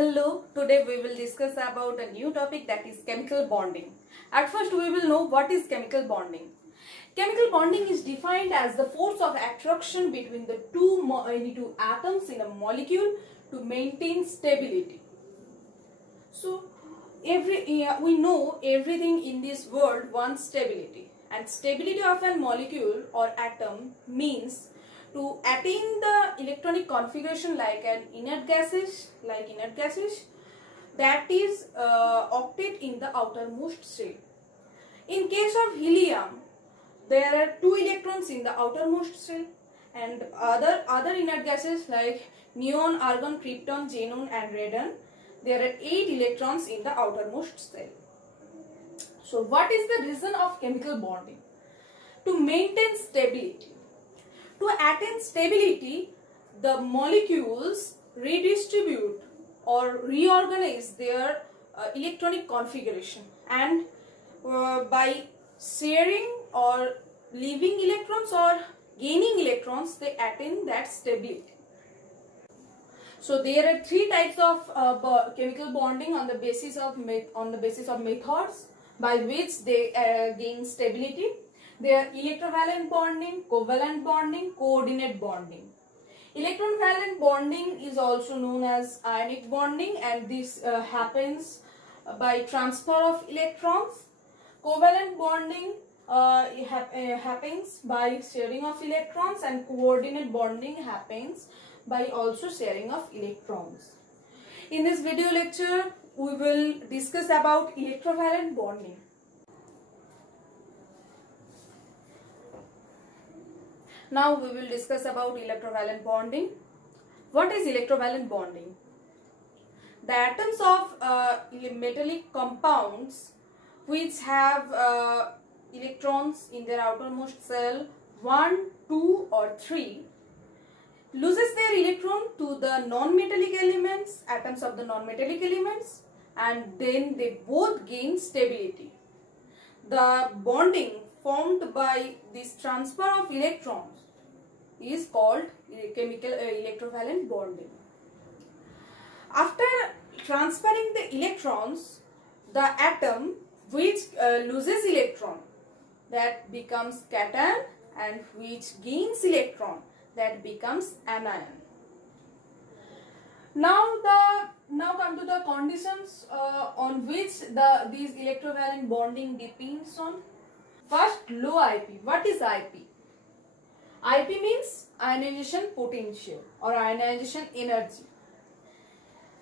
Hello, today we will discuss about a new topic, that is chemical bonding. At first we will know what is chemical bonding. Chemical bonding is defined as the force of attraction between the two atoms in a molecule to maintain stability. So we know everything in this world wants stability, and stability of a molecule or atom means to attain the electronic configuration like inert gases that is octet in the outermost shell. In case of helium, there are 2 electrons in the outermost shell, and other inert gases like neon, argon, krypton, xenon and radon, there are 8 electrons in the outermost shell. So what is the reason of chemical bonding? To maintain stability. To attain stability, the molecules redistribute or reorganize their electronic configuration, and by sharing or leaving electrons or gaining electrons, they attain that stability. So there are 3 types of chemical bonding on the basis of methods by which they gain stability. They are electrovalent bonding, covalent bonding, coordinate bonding. Electrovalent bonding is also known as ionic bonding, and this happens by transfer of electrons. Covalent bonding happens by sharing of electrons, and coordinate bonding happens by also sharing of electrons. In this video lecture, we will discuss about electrovalent bonding. Now we will discuss about electrovalent bonding. What is electrovalent bonding? The atoms of metallic compounds which have electrons in their outermost shell 1, 2 or 3 loses their electron to the non-metallic elements, atoms of the non-metallic elements, and then they both gain stability. The bonding formed by this transfer of electrons is called electrovalent bonding. After transferring the electrons, the atom which loses electron, that becomes cation, and which gains electron, that becomes anion. Now come to the conditions on which these electrovalent bonding depends on. First, low IP. What is IP? IP means ionization potential or ionization energy.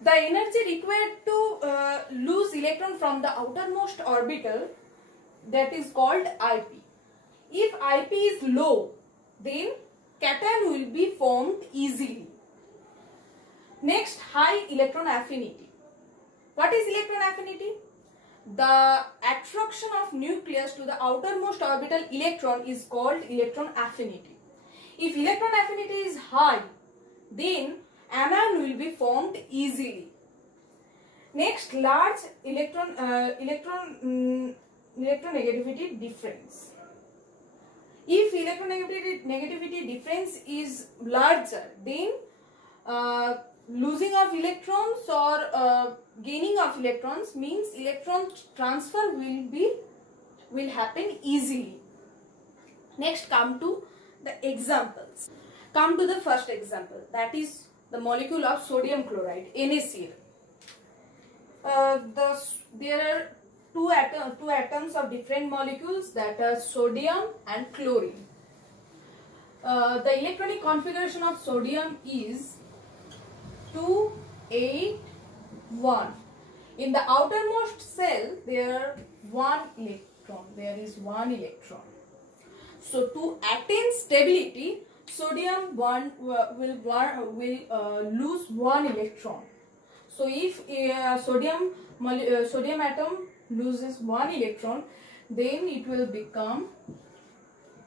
The energy required to lose electron from the outermost orbital, that is called IP. If IP is low, then cation will be formed easily. Next, high electron affinity. What is electron affinity? The attraction of nucleus to the outermost orbital electron is called electron affinity. If electron affinity is high, then anion will be formed easily. Next, large electronegativity difference. If electronegativity difference is larger, then losing of electrons or gaining of electrons means electron transfer will happen easily. Next, come to the examples. Come to the first example, that is the molecule of sodium chloride, NaCl. There are two atoms of different molecules, that are sodium and chlorine. The electronic configuration of sodium is 2, 8, 1. In the outermost shell, there is one electron. So to attain stability, sodium will lose 1 electron. So if sodium atom loses 1 electron, then it will become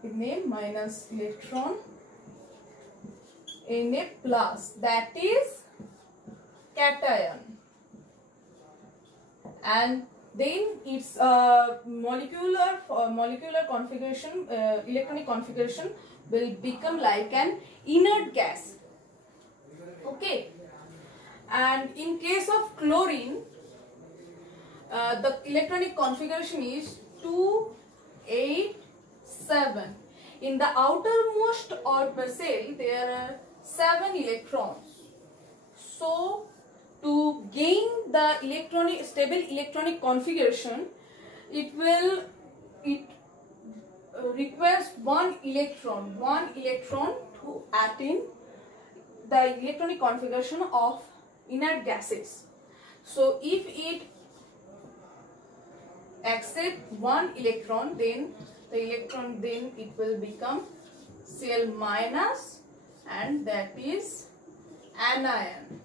minus electron Na plus, that is cation, and then its molecular configuration, electronic configuration will become like an inert gas. Okay. And in case of chlorine, the electronic configuration is 2, 8, 7. In the outermost orbital cell, there are 7 electrons. So, to gain the stable electronic configuration, it requires one electron to attain the electronic configuration of inert gases. So, if it accept one electron, then it will become Cl minus, and that is anion.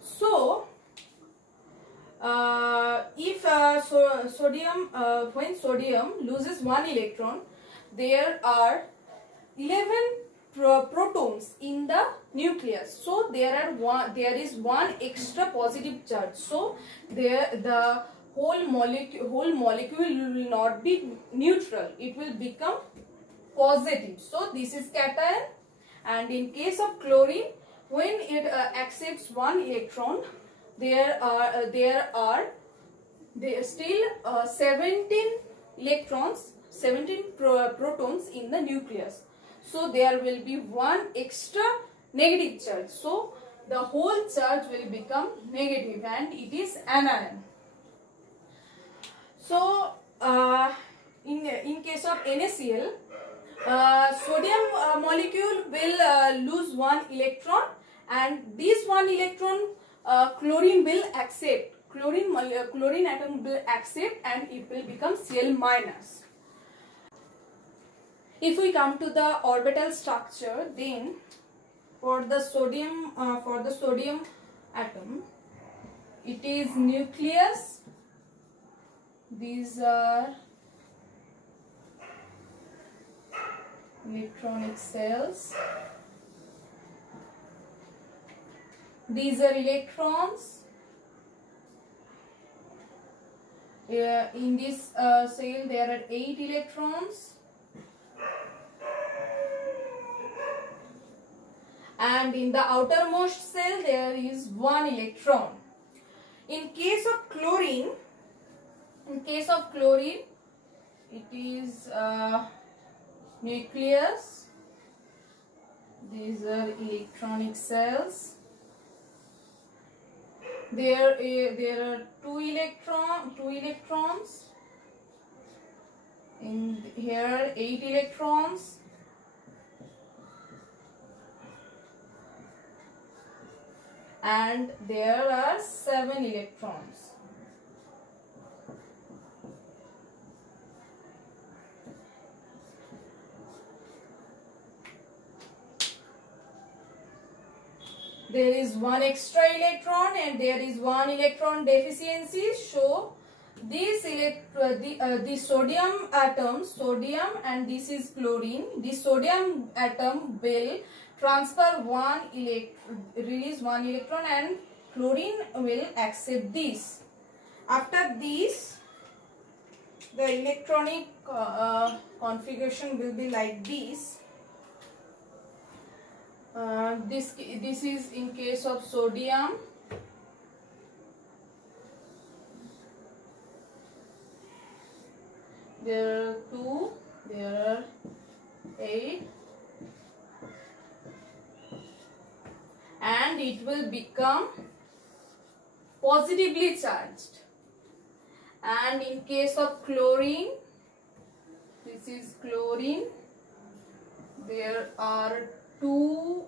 So when sodium loses one electron, there are 11 protons in the nucleus. So there is one extra positive charge. So the whole molecule will not be neutral. It will become positive. So this is cation. And in case of chlorine, when it accepts one electron, there are still 17 electrons, 17 protons in the nucleus. So there will be one extra negative charge. So the whole charge will become negative, and it is anion. So in case of NaCl, sodium molecule will lose one electron, and this one electron chlorine will accept. Chlorine atom will accept, and it will become Cl minus. If we come to the orbital structure, then for the sodium atom, it is nucleus. These are electronic cells. These are electrons. In this cell there are 8 electrons. And in the outermost cell there is 1 electron. In case of chlorine, it is nucleus. These are electronic cells. There are 2 electrons. In here 8 electrons. And there are 7 electrons. There is 1 extra electron and there is 1 electron deficiency. So this the sodium atom, sodium, and this is chlorine. This sodium atom will transfer release 1 electron, and chlorine will accept this. After this, the electronic configuration will be like this. This is in case of sodium. There are 2, there are 8, and it will become positively charged. And in case of chlorine, this is chlorine, there are 2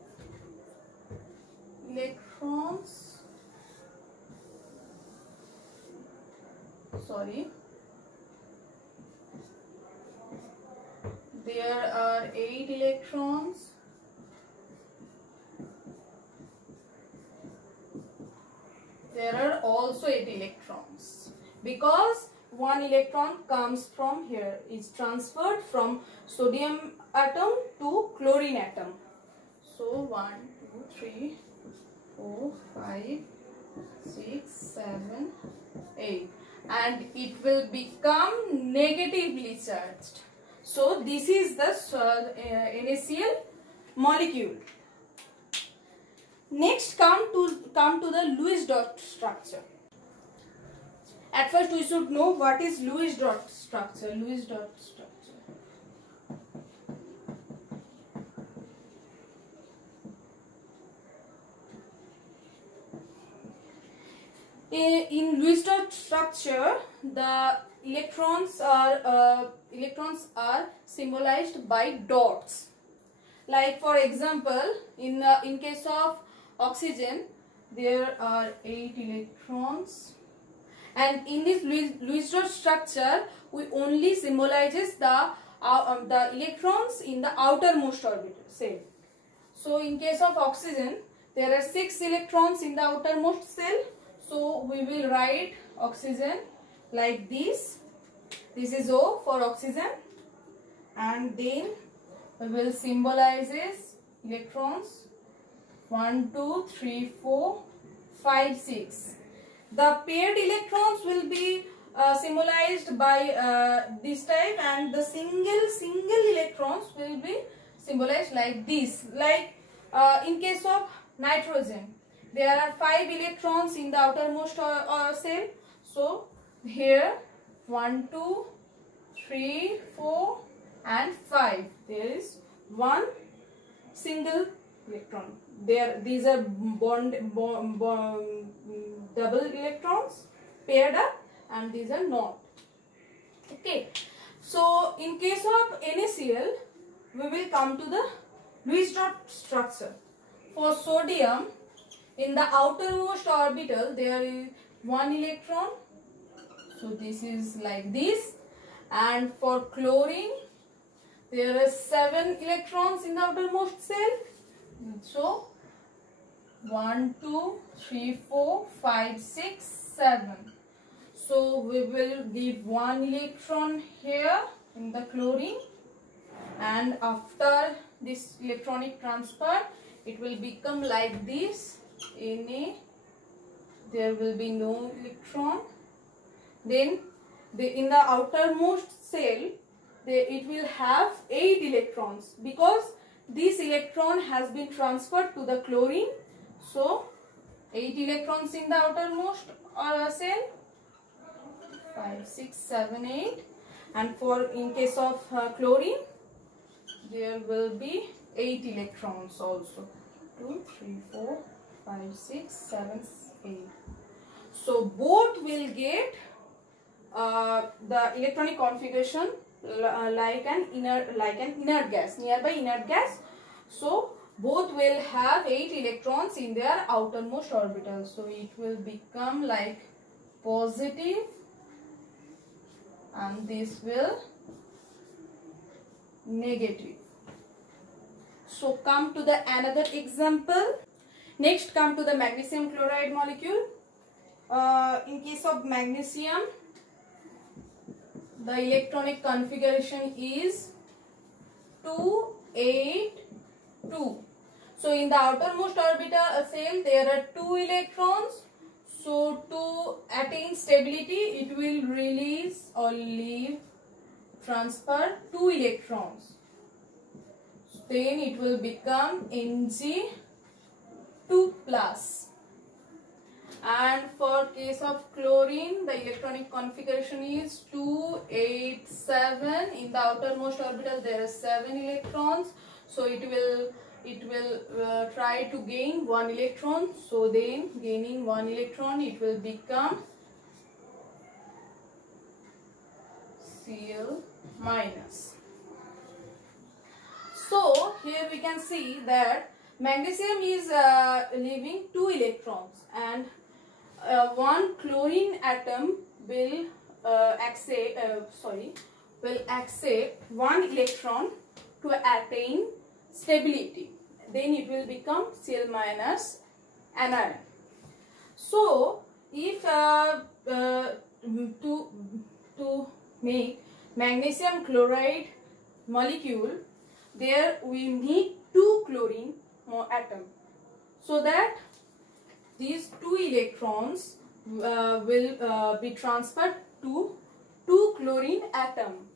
electrons, there are 8 electrons, there are also 8 electrons, because 1 electron comes from here, is transferred from sodium atom to chlorine atom. So 1, 2, 3, 4, 5, 6, 7, 8, and it will become negatively charged. So this is the NaCl molecule. Next, come to the Lewis dot structure. At first, we should know what is Lewis dot structure. Lewis dot structure. In Lewis dot structure, the electrons are symbolized by dots. Like for example, in case of oxygen, there are 8 electrons, and in this Lewis dot structure, we only symbolizes the electrons in the outermost orbital cell. So in case of oxygen, there are 6 electrons in the outermost cell. So we will write oxygen like this. This is O for oxygen, and then we will symbolize electrons 1, 2, 3, 4, 5, 6. The paired electrons will be symbolized by this type, and the single electrons will be symbolized like this. Like in case of nitrogen, there are 5 electrons in the outermost cell. So here 1, 2, 3, 4 and 5. There is one single electron. These are double electrons paired up, and these are not. Okay. So in case of NaCl, we will come to the Lewis dot structure. For sodium, in the outermost orbital there is 1 electron. So this is like this. And for chlorine, there are 7 electrons in the outermost cell. So 1, 2, 3, 4, 5, 6, 7. So we will give 1 electron here in the chlorine, and after this electronic transfer, it will become like this. Na, there will be no electron. Then in the outermost cell, it will have 8 electrons, because this electron has been transferred to the chlorine. So 8 electrons in the outermost cell, 5, 6, 7, 8. And in case of chlorine, there will be 8 electrons also. 2, 3, 4, 5, 6, 7, 8. So both will get the electronic configuration like an inert gas, nearby inert gas. So both will have 8 electrons in their outermost orbital. So it will become like positive, and this will negative. So come to the another example. Next, come to the magnesium chloride molecule. In case of magnesium, the electronic configuration is 2, 8, 2. So in the outermost orbital cell, there are 2 electrons. So to attain stability, it will release or transfer 2 electrons. Then it will become Mg2+. And for case of chlorine, the electronic configuration is 2, 8, 7. In the outermost orbital, there are 7 electrons. So it will try to gain 1 electron. So then, gaining 1 electron, it will become Cl-. So here we can see that magnesium is leaving 2 electrons, and one chlorine atom will accept 1 electron to attain stability. Then it will become Cl- anion. So if to make magnesium chloride molecule, there we need 2 chlorine atom, so that these 2 electrons will be transferred to 2 chlorine atom.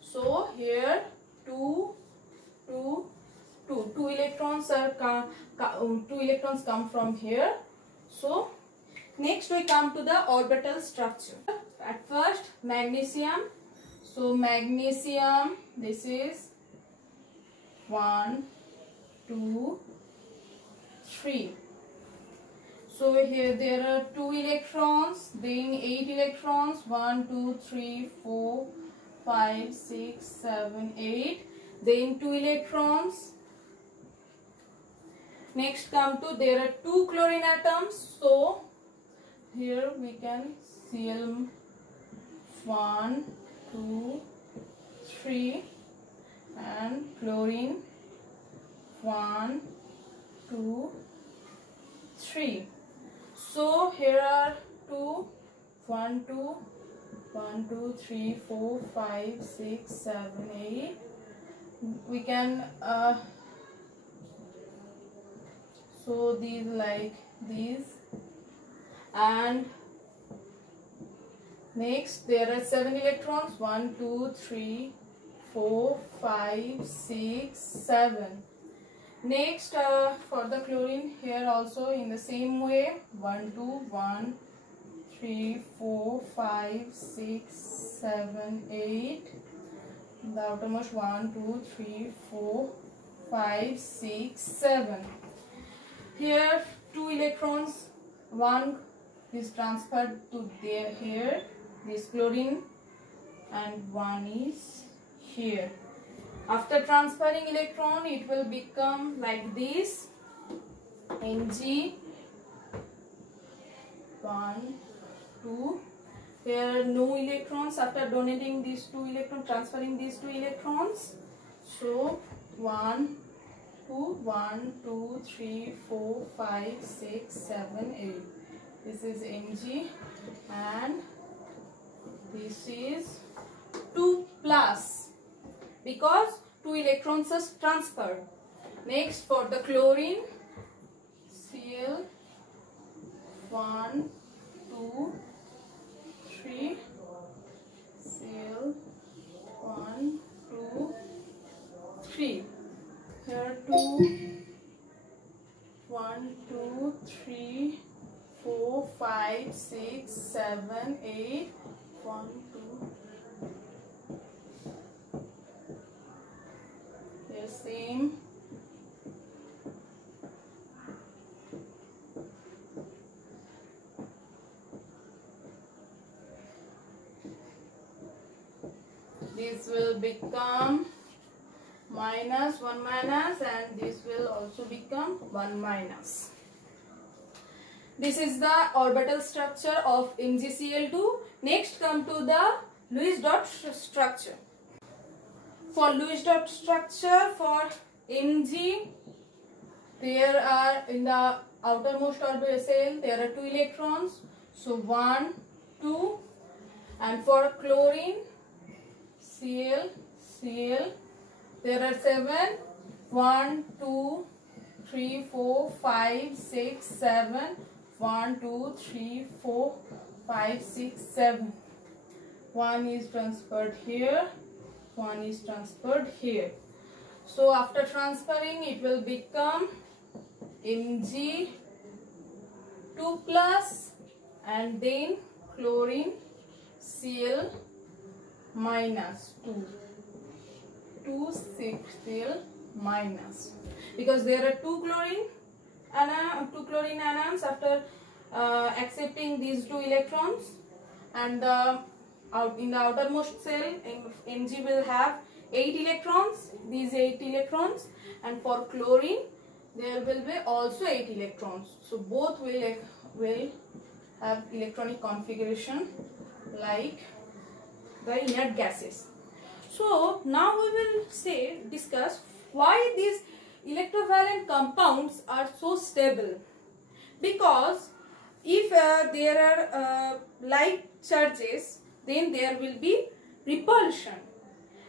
So here 2 electrons are two electrons come from here. So next we come to the orbital structure. At first magnesium. So magnesium, this is 1, 2, 3. So here there are 2 electrons, then 8 electrons, 1, 2, 3, 4, 5, 6, 7, 8. Then 2 electrons. Next come to, there are 2 chlorine atoms. So here we can Cl 1, 2, 3 and chlorine 1, 2, 3. So here are 2, 1, 2, 1, 2, 3, 4, 5, 6, 7, 8. We can so these like these, and next there are 7 electrons, 1, 2, 3, 4, 5, 6, 7. Next for the chlorine, here also in the same way, 1, 2, 1, 3, 4, 5, 6, 7, 8. The outermost 1, 2, 3, 4, 5, 6, 7. Here 2 electrons, 1 is transferred to here, this chlorine, and 1 is here. After transferring electron, it will become like this, Mg 1, 2. Here are no electrons after donating these 2 electrons, transferring these 2 electrons. So 1, 2, 1, 2, 3, 4, 5, 6, 7, 8. This is Mg and this is 2 plus, because 2 electrons are transferred. Next for the chlorine, Cl 1, 2, 3, Cl 1, 2, 3. Here 2, 1, 2, 3, 4, 5, 6, 7, 8. 1, 2. Here same. This will become minus 1 minus, and this will also become 1 minus. This is the orbital structure of MgCl2. Next come to the Lewis dot structure. For Lewis dot structure for Mg, there are in the outermost orbital cell there are 2 electrons. So 1, 2, and for chlorine, Cl, there are 7, 1, 2, 3, 4, 5, 6, 7, 1, 2, 3, 4, 5, 6, 7. 1 is transferred here, 1 is transferred here. So after transferring, it will become Mg 2 plus and then chlorine Cl minus 2. 2 6 Cl minus, because there are 2 chlorine anions after accepting these 2 electrons, and in the outermost cell Mg will have 8 electrons, these 8 electrons, and for chlorine there will be also 8 electrons. So both will have electronic configuration like the inert gases. So now we will discuss why these electrovalent compounds are so stable. Because if there are like charges, then there will be repulsion,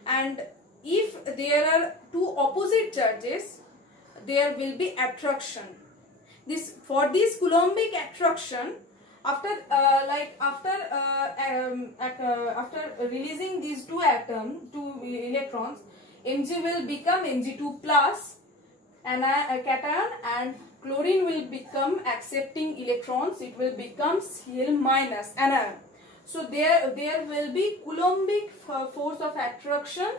and if there are 2 opposite charges, there will be attraction. For this Coulombic attraction, after releasing these 2 electrons, Mg will become Mg2 plus, cation, and chlorine will become accepting electrons. It will become Cl minus anion. So there will be Coulombic force of attraction,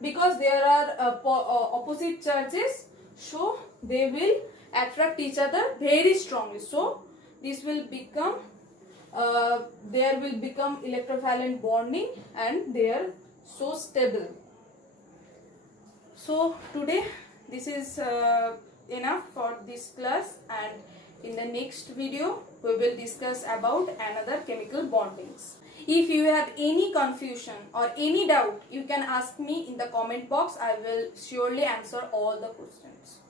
because there are opposite charges, so they will attract each other very strongly. So this will become there will become electrovalent bonding, and they are so stable. So today this is enough for this class, and in the next video we will discuss about another chemical bondings. If you have any confusion or any doubt, you can ask me in the comment box. I will surely answer all the questions.